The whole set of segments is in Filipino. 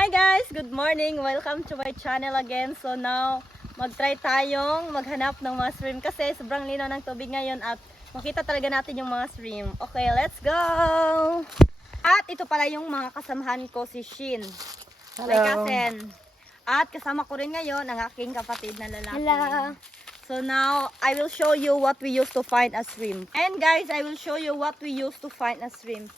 Hi guys! Good morning! Welcome to my channel again. So now, mag-try tayong maghanap ng mga shrimp kasi sobrang linaw ng tubig ngayon at makita talaga natin yung mga shrimp. Okay, let's go! At ito pala yung mga kasamahan ko, si Shin. My cousin. At kasama ko rin ngayon ang aking kapatid na lalaki. Hello. So now, I will show you what we used to find a shrimp. And guys, I will show you what we used to find a shrimp.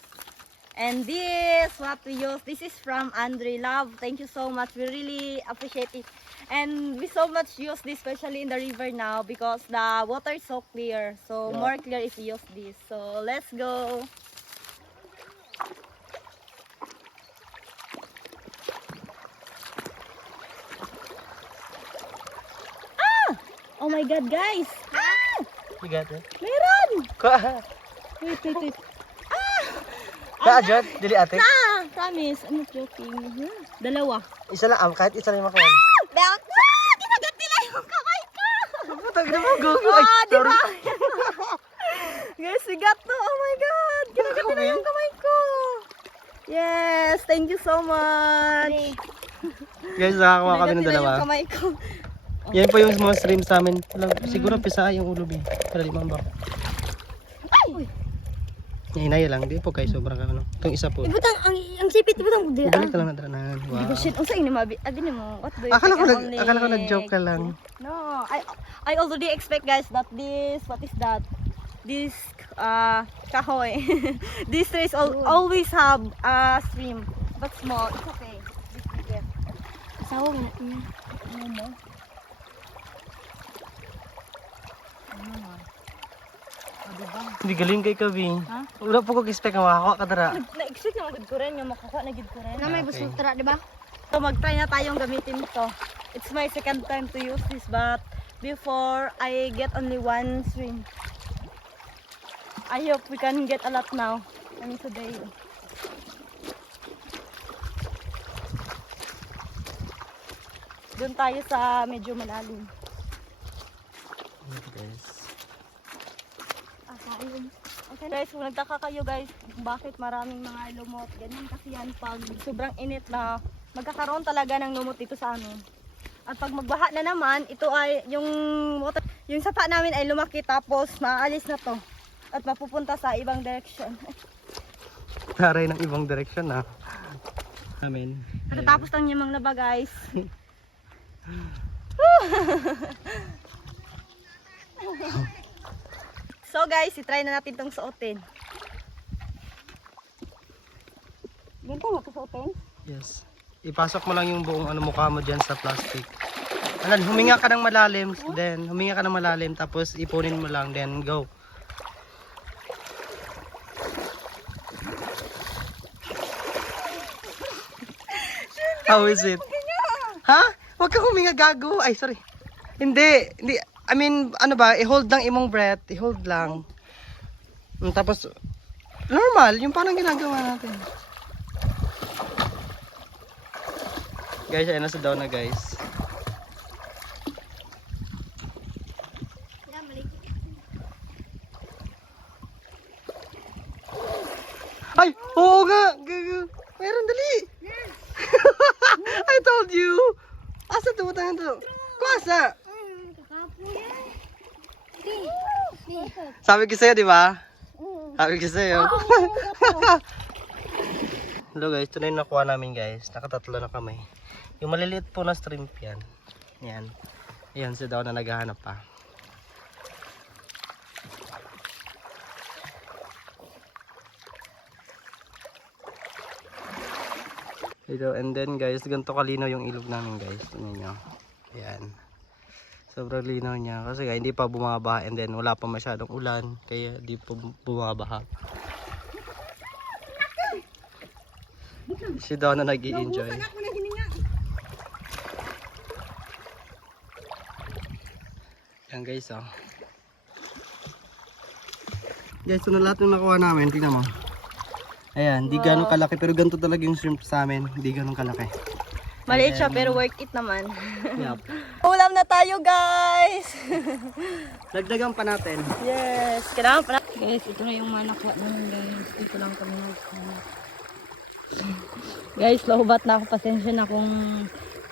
And this, what we use, this is from Andre Love. Thank you so much. We really appreciate it. And we so much use this, especially in the river now, because the water is so clear. So more clear if you use this. So let's go. Ah! Oh my God, guys! Ah! You got it? Meron! Ka. Wait. Ka ajud, dili ate. Promise, I'm not joking. Dalawa. Isa lang, kahit isa lang makuha. Bak! Kinagat nila yung kamay ko! Putang na mo, go. Ah, di ba? Guys, we got to. Oh my God! Kinagat nila yung kamay ko. Yes, thank you so much. Guys, nakakuha kami ng Kinagat nila dalawa. yung kamay ko. Yan po yung small shrimp sa amin. Siguro pisa yung ulo bi. Para limang ba. Ay! Inaya lang, di po kay sobrang ano. Itong isa po. Ibutang ang sipit ibutang di. Ibalik ka lang nadranan. Di ba Wow. shit? Ang sa'yo na mabi. Abi na mo. What do you Akala think? ko nag-joke ka lang. No, I already expect guys that this, what is that? This kahoy. This trees always have shrimp, but small. It's okay. This bigger. Sawang na niya. Ano mo? Ano mo? O diba? Hindi galing kay Kabi. Ha? Wala po ko expect na makakuha ka dara. Na-expect na magod ko rin yung makakuha na gid ko rin. Na may Okay. busultra, di ba? So mag-try na tayong gamitin to. It's my second time to use this, but before I get only one shrimp. I hope we can get a lot now. I mean today. Doon tayo sa medyo malalim. Guys. Ayun. Okay guys, kung nagtaka kayo guys, bakit maraming mga lumot, ganyan kasi yan pag sobrang init na magkakaroon talaga ng lumot dito sa amin. At pag magbaha na naman, ito ay yung water, yung sapa namin ay lumaki tapos maalis na to at mapupunta sa ibang direction. Taray ng ibang direction na. Amen. Katatapos lang niya mga laba guys. So guys, i-try na natin tong suotin. Ganito nga ito suotin? Yes. Ipasok mo lang yung buong mukha mo dyan sa plastic. Huminga ka ng malalim, then huminga ka ng malalim, tapos ipunin mo lang, then go. How is it? Ha? Huwag ka huminga, gago. Ay, sorry. Hindi. I mean, ano ba, i-hold lang imong breath. I-hold lang. Tapos, normal. Yung parang ginagawa natin. Guys, ayun na sa daw na guys. Ay! Oo nga! Gago! Meron, dali! I told you! Asa tumutangan to? Kuasa! Sabi ko sa'yo, di ba? Sabi ko sa'yo. Hello guys, ito na yung nakuha namin guys. Nakatatlo na kami. Yung maliliit po na shrimp yan. Yan. Yan si daw na naghahanap pa. Ito, and then guys, ganito kalinaw yung ilog namin guys. Tingnan nyo. Ayan. Sobrang linaw niya. Kasi nga, hindi pa bumabaha. And then, wala pa masyadong ulan. Kaya, di pa bumabaha. Si daw na nag-i-enjoy. Yan guys, oh. Guys, ito na lahat ng nakuha namin. Tingnan mo. Ayan, di ganun kalaki. Pero ganito talaga yung shrimp sa amin. Di ganun kalaki. Maliit siya pero worth it naman. Yup. Ulam na tayo guys! Dagdagan pa natin. Yes, kailangan pa natin. Guys, ito na yung mga nakuha namin guys. Ito lang kami nagkuha. Guys, lobat na ako. Pasensya na kung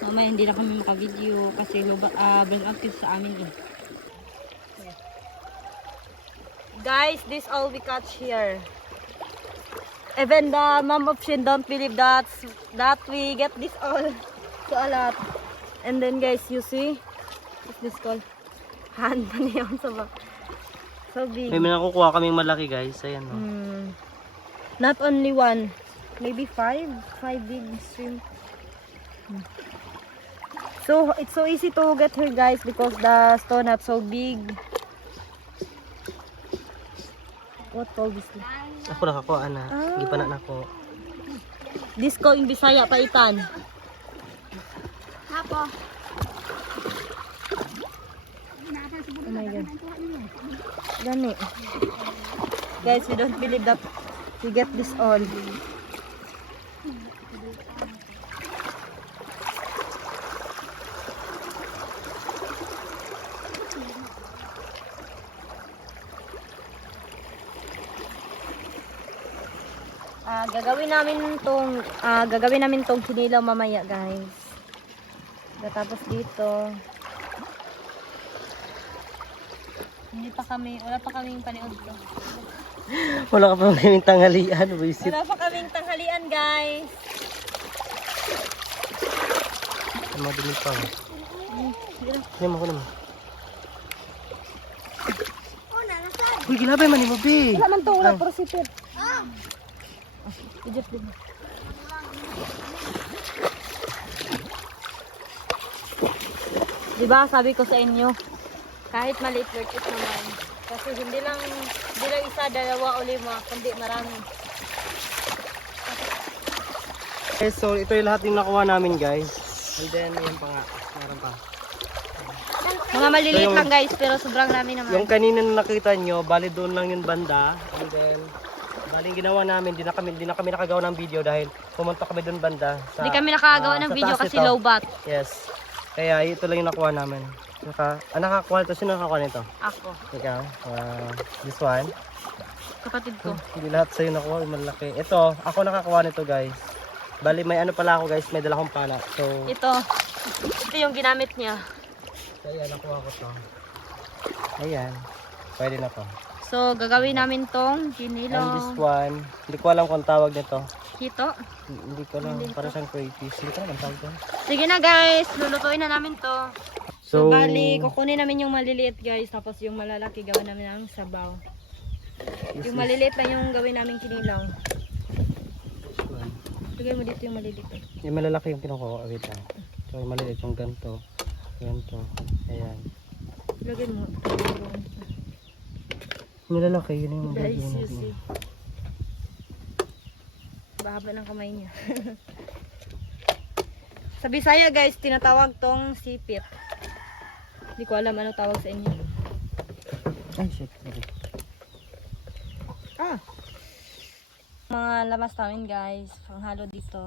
mamaya hindi na kami makavideo kasi lobat, burn out kasi sa amin eh. Guys, this all we catch here. Even the mom of Shin don't believe that we get this all. So a lot. And then guys, you see? What's this called? Hand pa niya sa back. So big. May nakukuha kaming malaki guys. Ayan o. Not only one. Maybe five big shrimp. So it's so easy to get here guys because the stone not so big. What called this? Ako nakakuha na. Hindi pa na ako. This ko in Bisaya paitan. Apo. Oh my god. Gani. Guys, we don't believe that we get this all. Gagawin namin tong kinilaw mamaya, guys. Tapos dito. Wala pa kaming paniod to. Wala ka pa kaming tanghalian. Wisit. Wala pa kaming tanghalian, guys. Madumi pa. Hindi mo ko naman. Uy, gilabay man mo, be. Wala man to, wala pero sipit. Ijot din. Diba, sabi ko sa inyo, kahit maliit worth it naman. Kasi hindi lang isa, dalawa o lima, kundi marami. Okay, so ito yung lahat yung nakuha namin guys. And then, ayan pa nga. Meron pa. Mga maliliit So, lang guys, pero sobrang dami naman. Yung kanina na nakita nyo, bali doon lang yung banda. And then, bali yung ginawa namin, di na kami nakagawa ng video dahil pumunta kami doon banda. Hindi kami nakagawa ng sa video taas kasi nito. low bat. Yes. Kaya ito lang yung nakuha namin. Nakakuha ito. Sino nakakuha nito? Ako, Ikaw. This one. kapatid ko. Hindi lahat sa'yo nakuha. Malaki. Ito, ako nakakuha nito guys. Bali may ano pala ako guys. May dala akong pala. So, Ito yung ginamit niya. kaya nakuha ko to. Ayan. Pwede na to. So, gagawin namin tong And kinilaw. this one, hindi ko alam kung tawag nito. Hito. Hindi ko alam. Para siyang crayfish. Hindi ko alam ang tawag doon. Sige na guys, lulutuin na namin to. So, bali, kukunin namin yung maliliit guys, tapos yung malalaki gawin namin ng sabaw. Yung maliliit lang yung gawin namin kinilaw. Lagay mo dito yung maliliit. Yung malalaki yung kinukuha. Wait lang. So, yung maliliit yung ganito. Ganito. Ayan. Lagay mo. Yung malalaki, yun yung Guys, gagawin you natin. see. Bahaba ng kamay niya. Sa Bisaya guys, tinatawag tong sipit. Hindi ko alam ano tawag sa inyo. Ay, shit. Okay. Mga lamas namin guys, panghalo dito.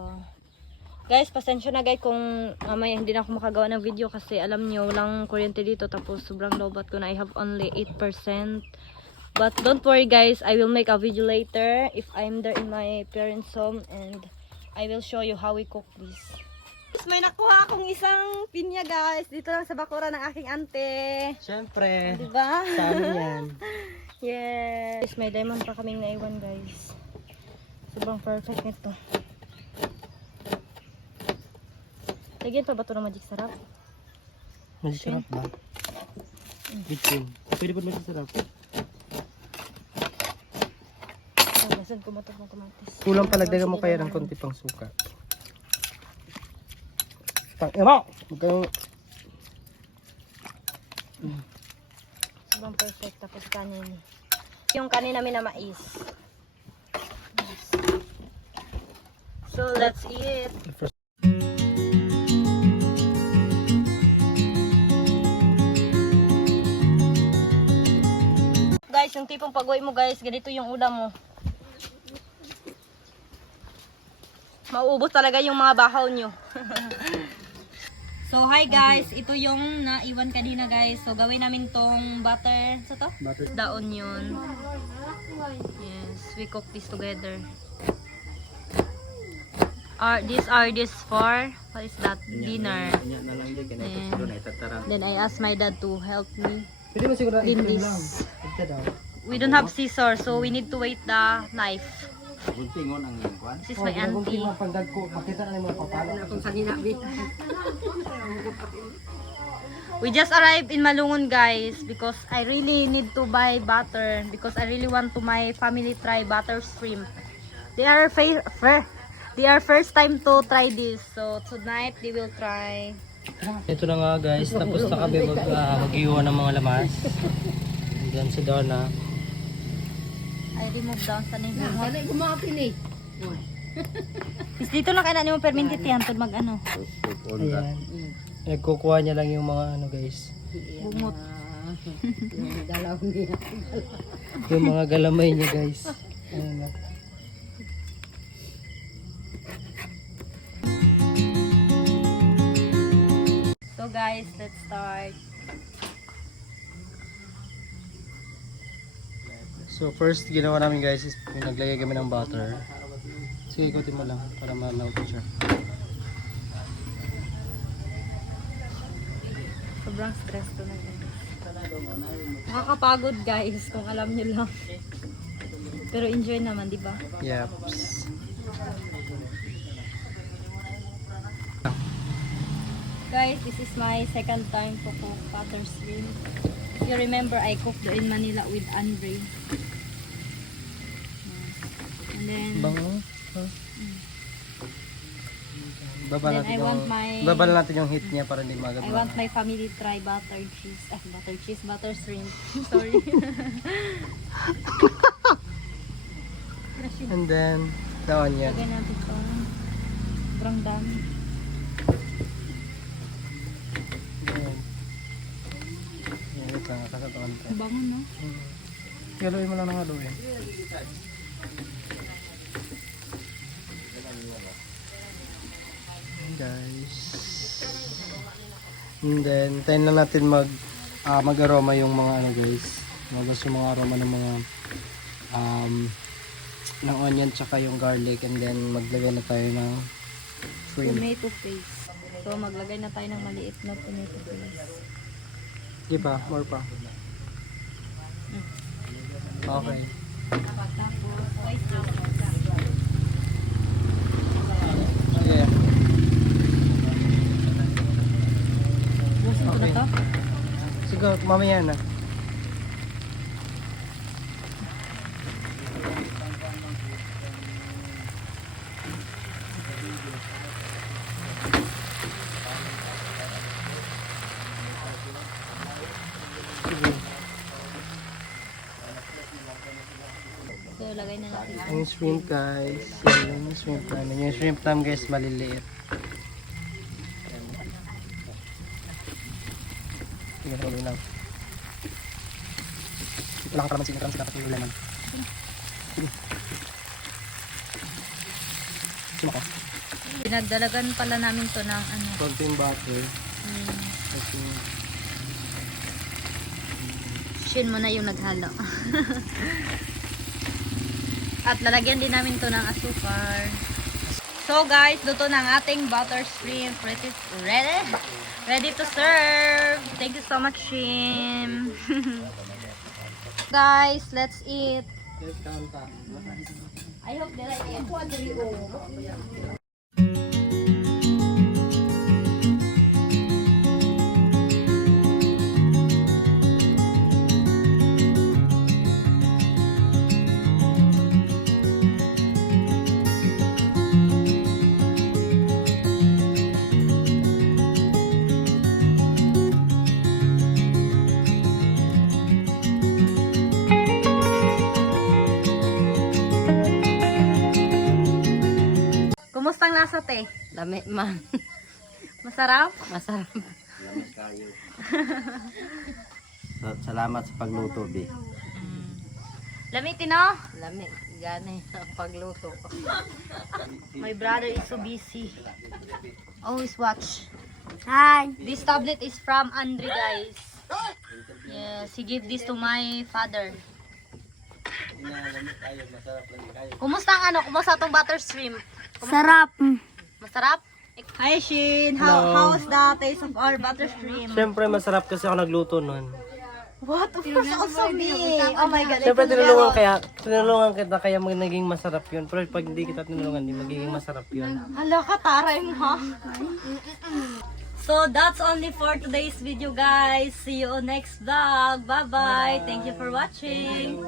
Guys, pasensya na guys kung mamaya hindi na ako makagawa ng video kasi alam nyo, walang kuryente dito tapos sobrang lobat ko na I have only 8%. But don't worry guys, I will make a video later if I'm there in my parents' home and I will show you how we cook this. May nakuha akong isang pinya guys, dito lang sa bakura ng aking ante. Siyempre. Diba? Sa amin yan. Yes. May diamond pa kaming naiwan guys. Sobrang perfect nito. Lagyan pa ba ito ng magic sarap? Magic sarap ba? Bitchin. Pwede po magic sarap. Nasan kumatok ng kamatis. Kulang palagdagan mo kaya ng konti pang suka. Emo! Sobrang perfect. Tapos kanin. Yung kanin namin na mais. So let's eat. Guys, yung tipong pag-uwi mo guys, ganito yung ulam mo. Mauubos talaga yung mga bahaw nyo. So hi guys, ito yung naiwan kanina guys. So gawin namin tong butter, sa to? Butter. The onion. Yes, we cook this together. These are this for, what is that? Dinner. Then I asked my dad to help me Pwede mo siguro clean ito lang. this. Ito daw. We don't have scissors, so we need to wait the knife. This is my auntie. Pagdag ko, makita na yung mga papala. We just arrived in Malungon, guys, because I really need to buy butter because I really want to my family try butter shrimp. They are first time to try this, so tonight they will try. Ito na nga guys, tapos na kami mag-iwan ng mga lamas. Diyan si Donna. I remove down sa nila. Is dito na kaya mo perminti tiyan to mag ano. Ayan. Nagkukuha niya lang yung mga ano guys. Bumot. Yung mga galamay niya guys. Ayan na. So guys, let's start. So first ginawa namin guys is yung naglagay kami ng butter. Sige, ikutin mo lang para ma-melt siya. Sobrang stress ko na guys. Nakakapagod guys, kung alam nyo lang. Pero enjoy naman, di ba? Yeps. Guys, this is my second time to cook butter shrimp. If you remember, I cooked in Manila with Andre. And then, Bango. Huh? Then I want my- Babal natin yung heat niya para hindi I magab. want my family to try butter shrimp. Sorry. And then the onion. Lagay natin ito. Sobrang dami. Ayan. Ayan, ito nga kasatuan ko. Bango, no? Haluin mo lang ng haluin. Guys. And then, tayo na natin mag-aroma yung mga ano guys. Gusto yung mga aroma ng mga ng onion tsaka yung garlic, and then maglagay na tayo ng shrimp. Tomato paste. So, maglagay na tayo ng maliit na tomato paste. Di pa? More pa? Okay. Sige. Busin ko na Okay. to. Sige, mamaya na. Sige. So, lagay na natin. Yung shrimp guys. Yung shrimp namin. Yung shrimp namin guys maliliit. Sige, tuloy lang. Wala kang karamansin. Karamansin dapat yung ulaman. Sige. Sumaka. Pinagdalagan pala namin to ng ano. Konting butter. Kasi Shin mo na yung naghalo. At lalagyan din namin to ng asukar. So guys, luto ng ating butter shrimp. Ready to serve. Thank you so much, Shim. Guys, let's eat. I hope they like it. Kumusta ang lasa, te? Lami man. Masarap? Masarap. Salamat sa pagluto, Bi. Lamitin, no? Lami. Gani ang pagluto. My brother is so busy. Always watch. Hi. This tablet is from Andre, guys. Yes, he gave this to my father. Kumusta ang ano? Kumusta tong butter shrimp? Sarap. Masarap? Hi Shin, Hello. how's the taste of our butter shrimp? Siyempre, masarap kasi ako nagluto nun. What? Of course, also me. Oh my God. Siyempre, I feel tinulungan kita kaya naging masarap yun. Pero pag hindi kita tinulungan, hindi magiging masarap yun. Hala ka, taray mo ha? So that's only for today's video guys. See you on next vlog. Bye bye. Thank you for watching.